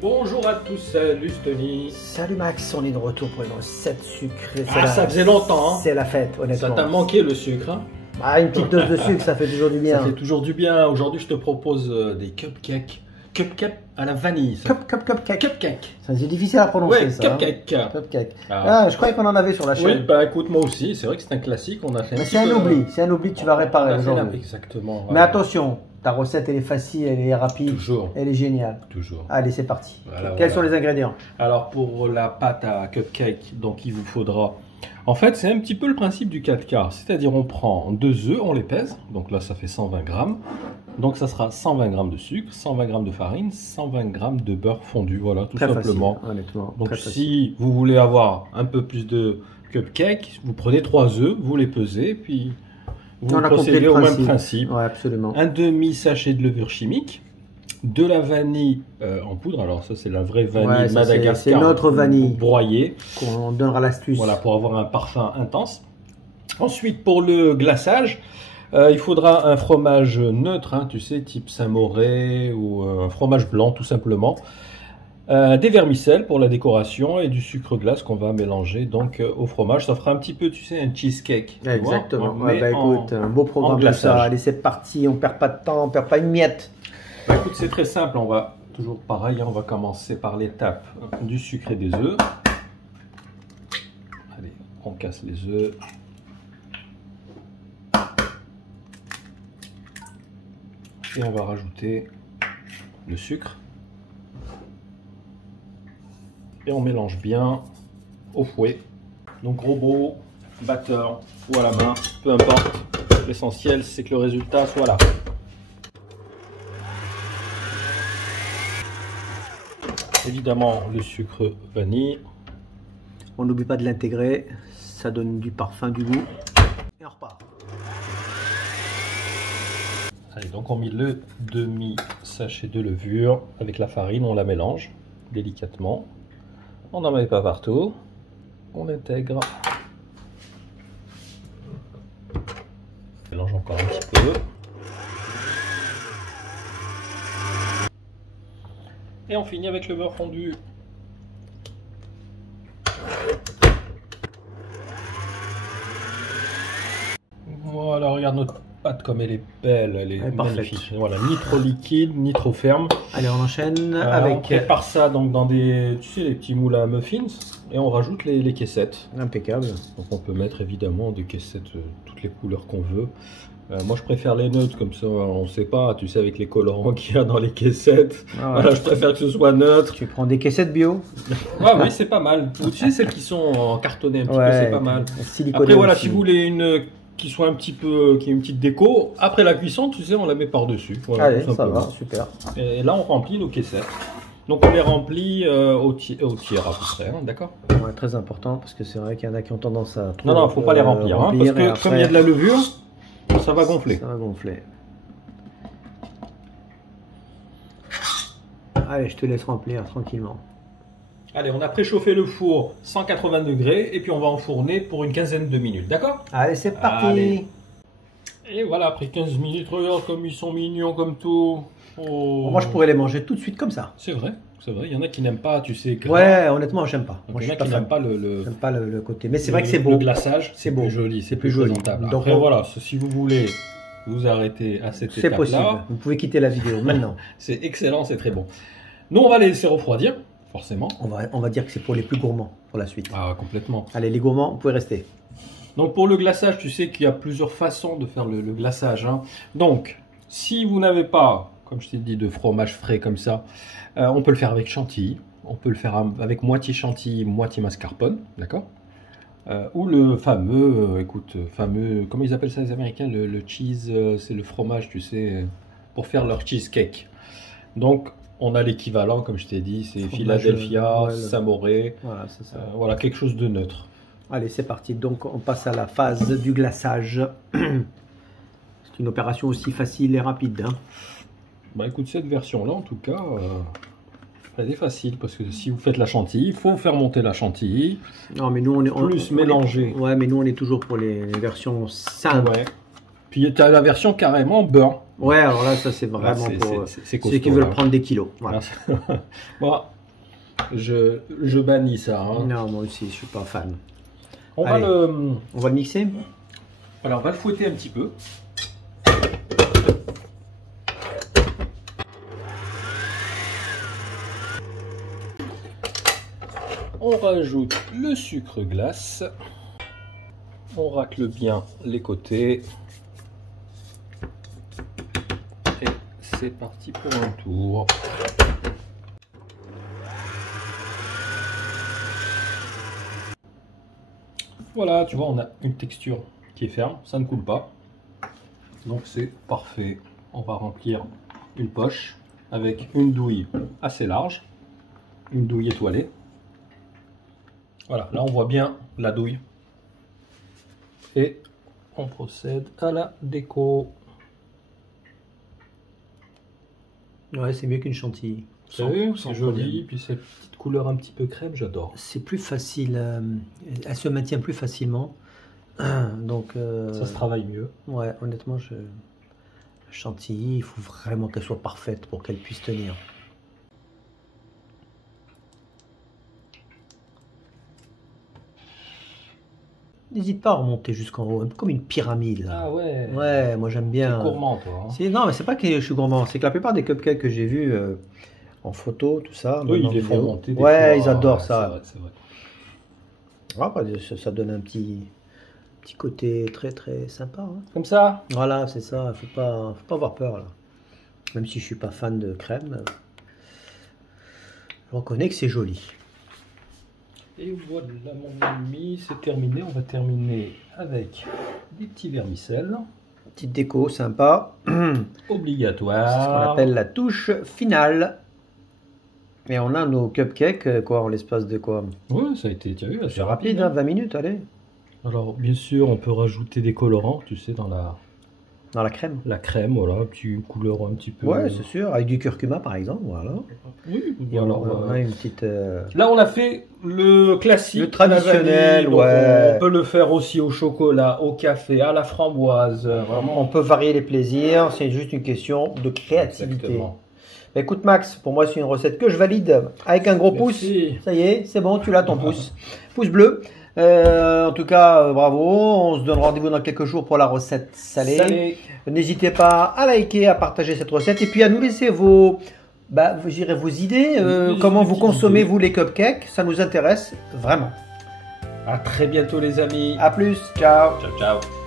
Bonjour à tous, salut Tony. Salut Max, on est de retour pour une recette sucrée. Ça faisait longtemps. C'est la fête, honnêtement. Ça t'a manqué le sucre, hein? Une petite dose de sucre, ça fait toujours du bien. Ça fait toujours du bien. Aujourd'hui, je te propose des cupcakes. Cupcake à la vanille. Cupcake. Cupcake. C'est difficile à prononcer, ouais, ça. Cupcake. Hein. Cupcake. Je croyais qu'on en avait sur la chaîne. Oui, bah écoute, moi aussi, c'est vrai que c'est un classique. On a fait. Mais c'est un oubli, que tu vas réparer aujourd'hui. Exactement. Mais attention, ta recette, elle est facile, elle est rapide. Toujours. Elle est géniale. Toujours. Allez, c'est parti. Voilà, Quels sont les ingrédients? Alors, pour la pâte à cupcake, donc il vous faudra. En fait, c'est un petit peu le principe du 4 quarts. C'est-à-dire, on prend 2 œufs, on les pèse. Donc là, ça fait 120 grammes. Donc, ça sera 120 grammes de sucre, 120 grammes de farine, 120 grammes de beurre fondu. Voilà, tout simplement. Facile, honnêtement. Donc, si vous voulez avoir un peu plus de cupcake, vous prenez 3 œufs, vous les pesez, puis vous procédez au même principe. Ouais, absolument. Un demi-sachet de levure chimique. De la vanille en poudre, alors ça c'est la vraie vanille Madagascar. C'est notre vanille broyée. Qu'on donnera l'astuce. Voilà, pour avoir un parfum intense. Ensuite, pour le glaçage, il faudra un fromage neutre, hein, tu sais, type Saint-Mauré ou un fromage blanc tout simplement. Des vermicelles pour la décoration et du sucre glace qu'on va mélanger donc au fromage. Ça fera un petit peu, tu sais, un cheesecake. Exactement. Tu vois, écoute, un beau programme de ça. Allez, c'est parti, on perd pas de temps, on perd pas une miette. Bah, écoute, c'est très simple, on va toujours pareil, hein, on va commencer par l'étape du sucre et des œufs. Allez, on casse les œufs. Et on va rajouter le sucre. Et on mélange bien au fouet. Donc robot, batteur ou à la main, peu importe. L'essentiel, c'est que le résultat soit là. Évidemment, le sucre vanille. On n'oublie pas de l'intégrer, ça donne du parfum, du goût. Et on repart. Allez, donc on met le demi-sachet de levure avec la farine, on la mélange délicatement. On n'en met pas partout. On intègre. On mélange encore un petit peu. Et on finit avec le beurre fondu. Voilà, regarde notre pâte comme elle est belle, elle est magnifique. Voilà, ni trop liquide, ni trop ferme. Allez, on enchaîne avec. On prépare ça donc dans des, tu sais, les petits moules à muffins et on rajoute les caissettes. Impeccable. Donc on peut mettre évidemment des caissettes toutes les couleurs qu'on veut. Moi je préfère les neutres, comme ça on ne sait pas, tu sais, avec les colorants qu'il y a dans les caissettes. Voilà, je préfère que ce soit neutre. Tu prends des caissettes bio? Oui, c'est pas mal. Tu sais, celles qui sont cartonnées un petit peu, c'est pas mal. Après voilà, si vous voulez une qui soit un petit peu, qui ait une petite déco, après la cuisson, tu sais, on la met par-dessus. Voilà, allez, ça va, super. Et là on remplit nos caissettes. Donc on les remplit au tiers à peu près, hein, d'accord? Ouais, très important, parce que c'est vrai qu'il y en a qui ont tendance à... Non, faut pas les remplir, hein, parce que après, comme il y a de la levure, ça va gonfler. Ça va gonfler. Allez, je te laisse remplir tranquillement. Allez, on a préchauffé le four 180 degrés et puis on va enfourner pour une quinzaine de minutes, d'accord? Allez, c'est parti. Allez. Et voilà, après 15 minutes, regarde comme ils sont mignons comme tout. Oh. Moi, je pourrais les manger tout de suite comme ça. C'est vrai, c'est vrai. Il y en a qui n'aiment pas, tu sais. Gras. Ouais, honnêtement, j'aime pas. Moi, il y en a qui n'aiment pas le... J'aime pas le côté. Mais c'est vrai que c'est beau. Le glaçage, c'est beau. Plus joli, c'est plus joli. Donc après, voilà, si vous voulez vous arrêter à cette étape-là. C'est possible. Vous pouvez quitter la vidéo maintenant. C'est excellent, c'est très bon. Nous, on va les laisser refroidir, forcément. On va dire que c'est pour les plus gourmands pour la suite. Ah, complètement. Allez, les gourmands, vous pouvez rester. Donc pour le glaçage, tu sais qu'il y a plusieurs façons de faire le glaçage, hein. Donc, si vous n'avez pas, comme je t'ai dit, de fromage frais comme ça, on peut le faire avec chantilly. On peut le faire avec moitié chantilly, moitié mascarpone, d'accord? Ou le fameux, comment ils appellent ça les Américains? Le cheese, c'est le fromage, tu sais, pour faire leur cheesecake. Donc, on a l'équivalent, comme je t'ai dit, c'est Philadelphia, Saint-Mauré, voilà, c'est ça. Voilà, quelque chose de neutre. Allez, c'est parti. Donc, on passe à la phase du glaçage. C'est une opération aussi facile et rapide. Hein. Bah écoute, cette version-là, en tout cas, elle est facile parce que si vous faites la chantilly, il faut faire monter la chantilly. Non, mais nous, on est plus mélanger. Ouais, mais nous, on est toujours pour les versions simples. Ouais. Puis tu as la version carrément beurre. Ouais, alors là, ça c'est vraiment pour c'est ceux qui veulent prendre des kilos. Voilà. Bon, je bannis ça. Hein. Non, moi aussi, je suis pas fan. On va le mixer. Alors, on va le fouetter un petit peu. On rajoute le sucre glace. On racle bien les côtés. Et c'est parti pour un tour. Voilà, tu vois, on a une texture qui est ferme, ça ne coule pas. Donc c'est parfait. On va remplir une poche avec une douille assez large, une douille étoilée. Voilà, là on voit bien la douille. Et on procède à la déco. Ouais, c'est mieux qu'une chantilly. Vous savez, c'est joli, puis cette petite couleur un petit peu crème, j'adore. C'est plus facile, elle se maintient plus facilement. Donc, ça se travaille mieux. Ouais, honnêtement, la chantilly, il faut vraiment qu'elle soit parfaite pour qu'elle puisse tenir. N'hésite pas à remonter jusqu'en haut, un peu comme une pyramide. Là. Ah ouais. Ouais, moi j'aime bien. C'est gourmand, toi. Hein. Non, mais c'est pas que je suis gourmand, c'est que la plupart des cupcakes que j'ai vus en photo, tout ça. Oui, ils les font monter. Ouais, ils adorent ça. C'est vrai. Après, ça donne un petit côté très très sympa. Hein. Comme ça. Voilà, c'est ça. Faut pas avoir peur là. Même si je suis pas fan de crème, je reconnais que c'est joli. Et voilà mon ami, c'est terminé. On va terminer avec des petits vermicelles. Petite déco sympa. Obligatoire. C'est ce qu'on appelle la touche finale. Et on a nos cupcakes, quoi, en l'espace de quoi? Ouais, ça a été, tu as vu, assez rapide, hein, 20 minutes, allez. Alors, bien sûr, on peut rajouter des colorants, tu sais, dans la crème. La crème, voilà, une couleur un petit peu. Ouais, c'est sûr, avec du curcuma par exemple, voilà. Oui, et alors, on a une petite. Là, on a fait le classique, le traditionnel, vanille, ouais. On peut le faire aussi au chocolat, au café, à la framboise. Vraiment. On peut varier les plaisirs, c'est juste une question de créativité. Exactement. Écoute Max, pour moi c'est une recette que je valide avec un gros pouce. Ça y est, c'est bon, tu l'as ton pouce. Pouce bleu. En tout cas, bravo. On se donne rendez-vous dans quelques jours pour la recette salée. N'hésitez pas à liker, à partager cette recette et puis à nous laisser vos idées. Comment vous consommez vous les cupcakes. Ça nous intéresse vraiment. À très bientôt les amis. À plus. Ciao. Ciao, ciao.